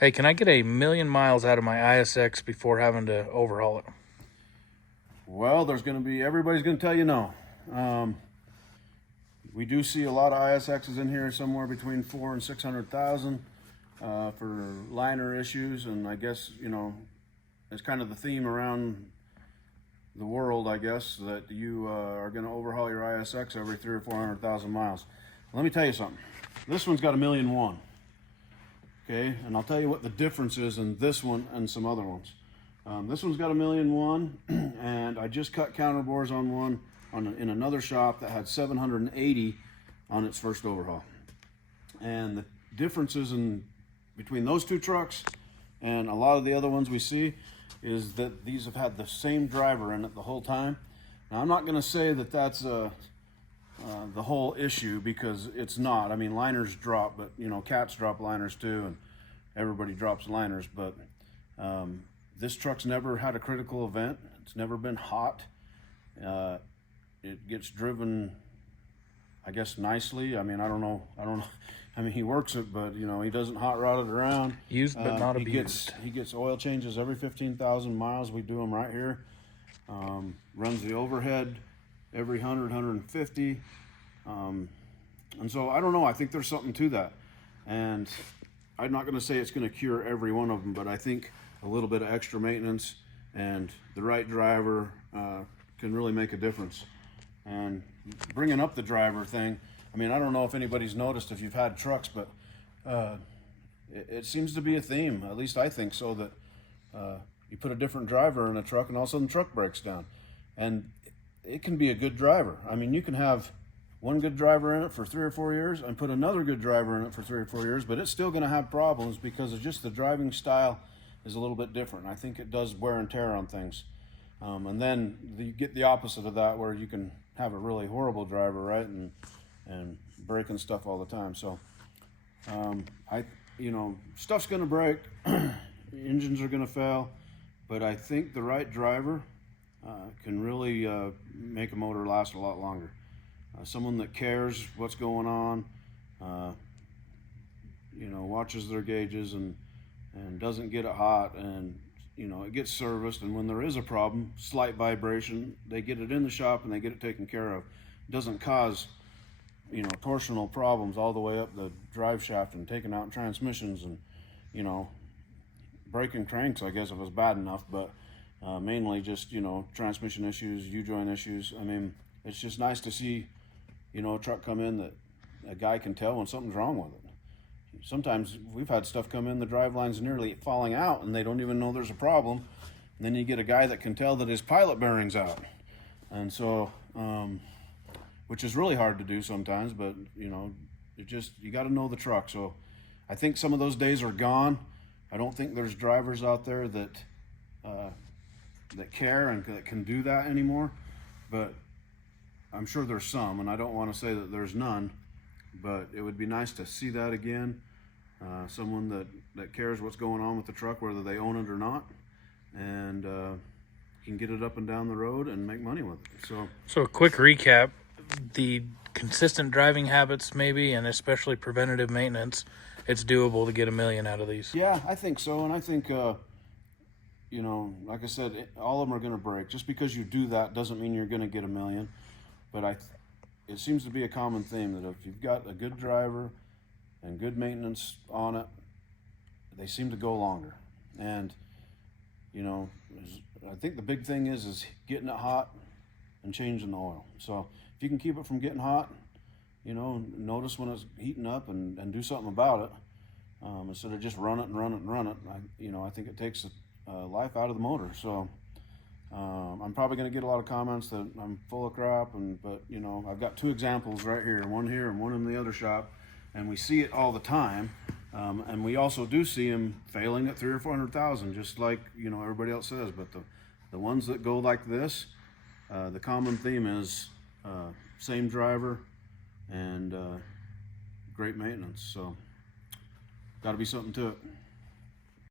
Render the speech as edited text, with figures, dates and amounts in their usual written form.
Hey, can I get 1,000,000 miles out of my ISX before having to overhaul it? Well, everybody's going to tell you no. We do see a lot of ISXs in here, somewhere between 400,000 and 600,000 for liner issues, and I guess it's kind of the theme around the world, I guess, that you are going to overhaul your ISX every 300,000 or 400,000 miles. Let me tell you something. This one's got 1,000,001. Okay, and I'll tell you what the difference is in this one and some other ones. This one's got 1,000,001, and I just cut counterbores on one in another shop that had 780 on its first overhaul. And the differences between those two trucks and a lot of the other ones we see is that these have had the same driver in it the whole time. Now, I'm not going to say that that's the whole issue, because it's not. I mean, liners drop, but cats drop liners too, and everybody drops liners. But this truck's never had a critical event. It's never been hot. It gets driven, I guess, nicely. I mean, I don't know. I mean, he works it, but he doesn't hot rod it around. Used but not abused. He gets oil changes every 15,000 miles. We do them right here. Runs the overhead every 100, 150. And so I don't know. I think there's something to that. And I'm not going to say it's going to cure every one of them, but I think a little bit of extra maintenance and the right driver can really make a difference. And bringing up the driver thing, I mean, I don't know if anybody's noticed if you've had trucks, but it seems to be a theme. At least I think so, that you put a different driver in a truck and all of a sudden the truck breaks down. And it can be a good driver. I mean, you can have one good driver in it for 3 or 4 years and put another good driver in it for 3 or 4 years, but it's still going to have problems because it's just the driving style is a little bit different. I think it does wear and tear on things. And then you get the opposite of that, where you can have a really horrible driver, right, and breaking stuff all the time. So stuff's going to break, engines are going to fail, but I think the right driver can really make a motor last a lot longer. Someone that cares what's going on, watches their gauges and doesn't get it hot, and it gets serviced, and when there is a problem, slight vibration, they get it in the shop and they get it taken care of. It doesn't cause torsional problems all the way up the drive shaft and taking out transmissions and breaking cranks, I guess, if it's bad enough, but mainly just transmission issues, U-joint issues. I mean, it's just nice to see a truck come in that a guy can tell when something's wrong with it. Sometimes we've had stuff come in, the drive line's nearly falling out and they don't even know there's a problem, and then you get a guy that can tell that his pilot bearing's out. And so which is really hard to do sometimes, but you got to know the truck. So I think some of those days are gone. I don't think there's drivers out there that care and that can do that anymore, but I'm sure there's some, and I don't want to say that there's none, but it would be nice to see that again. Someone that cares what's going on with the truck, whether they own it or not, and can get it up and down the road and make money with it. So a quick recap: the consistent driving habits, maybe, and especially preventative maintenance, it's doable to get 1,000,000 out of these. Yeah, I think so, and I think like I said, all of them are going to break. Just because you do that doesn't mean you're going to get 1,000,000. But it seems to be a common theme that if you've got a good driver and good maintenance on it, they seem to go longer. And I think the big thing is getting it hot and changing the oil. So if you can keep it from getting hot, notice when it's heating up and do something about it, instead of just run it. I think it takes life out of the motor. So I'm probably going to get a lot of comments that I'm full of crap, but I've got 2 examples right here and one in the other shop, and we see it all the time. And we also do see them failing at 300,000 or 400,000, just like everybody else says. But the ones that go like this, the common theme is same driver and great maintenance. So got to be something to it.